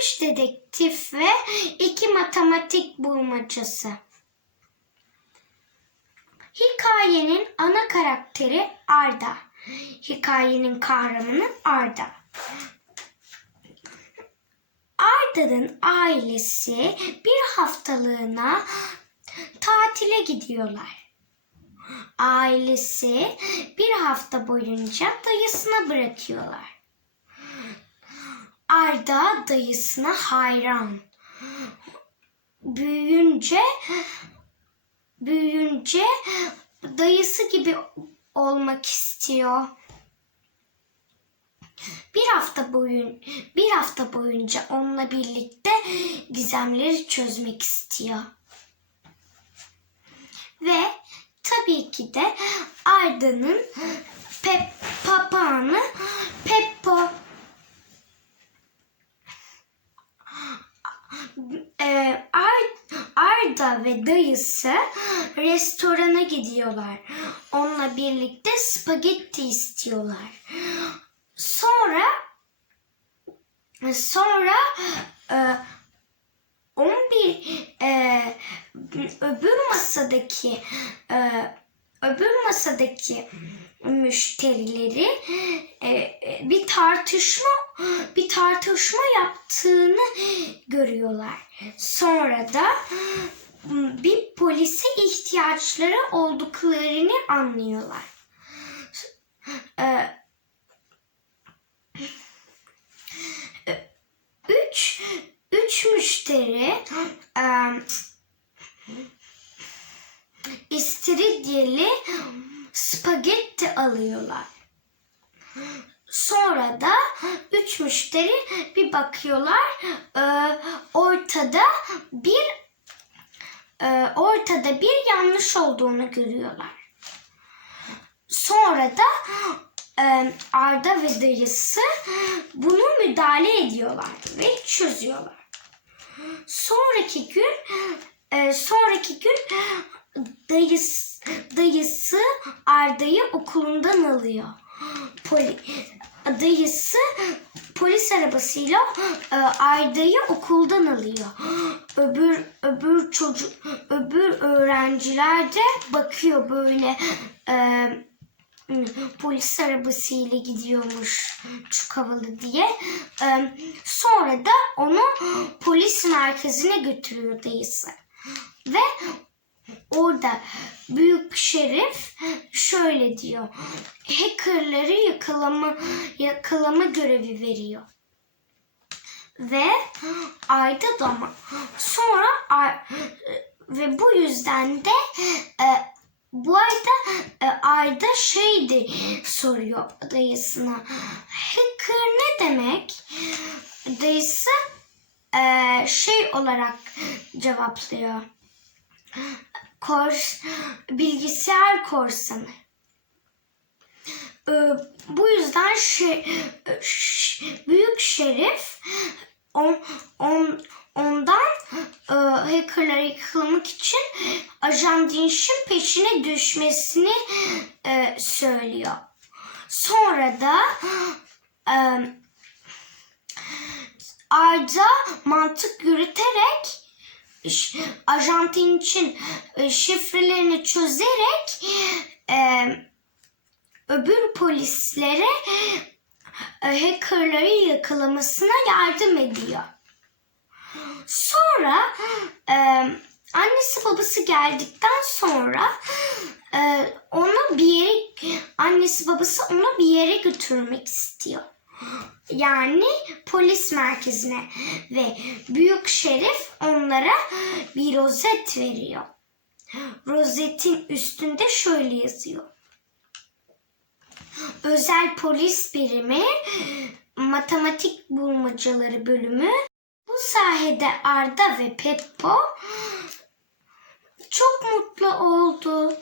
Üç dedektif ve iki matematik bulmacası. Hikayenin ana karakteri Arda. Hikayenin kahramanı Arda. Arda'nın ailesi bir haftalığına tatile gidiyorlar. Ailesi bir hafta boyunca dayısına bırakıyorlar. Arda dayısına hayran. Büyüyünce büyüyünce dayısı gibi olmak istiyor. Bir hafta boyun bir hafta boyunca onunla birlikte gizemleri çözmek istiyor. Ve tabii ki de Arda'nın pep, papağanı Peppo. Ar- Arda ve dayısı restorana gidiyorlar. Onunla birlikte spagetti istiyorlar. Sonra sonra e, 11 e, öbür masadaki e, öbür masadaki müşterileri e, e, bir tartışma bir tartışma yaptığını görüyorlar. Sonra da m, bir polise ihtiyaçları olduklarını anlıyorlar. E, üç üç müşteri e, istiridyeli spagetti alıyorlar. Sonra da üç müşteri bir bakıyorlar e, ortada bir e, ortada bir yanlış olduğunu görüyorlar. Sonra da e, Arda ve dayısı bunu müdahale ediyorlar ve çözüyorlar. Sonraki gün e, sonraki gün dayısı, dayısı Arda'yı okulundan alıyor. Poli, dayısı polis arabasıyla e, Arda'yı okuldan alıyor. Öbür öbür çocuk öbür öğrenciler de bakıyor böyle e, polis arabasıyla gidiyormuş çok havalı diye. Ee, sonra da onu polis merkezine götürüyor dayısı. Ve orada büyük şerif şöyle diyor. Hackerları yakalama yakalama görevi veriyor. Ve Ayda da ama sonra ve bu yüzden de e, bu arada e, Ayda şeydi soruyor dayısına. Hacker ne demek? Dayısı e, şey olarak cevaplıyor. Kors, bilgisayar korsanı. E, bu yüzden şey, e, ş- büyük şerif on, on, ondan e, hackerları yakalamak için Ajan Dinş'in peşine düşmesini e, söylüyor. Sonra da e, Arda mantık yürüterek Ajan Dinş'in e, şifrelerini çözerek e, öbür polislere e, hackerları yakalamasına yardım ediyor. Sonra e, annesi babası geldikten sonra e, onu bir yere annesi babası onu bir yere götürmek istiyor. Yani polis merkezine ve büyük şerif onlara bir rozet veriyor. Rozetin üstünde şöyle yazıyor. Özel polis birimi matematik bulmacaları bölümü bu sayede Arda ve Peppo çok mutlu oldu.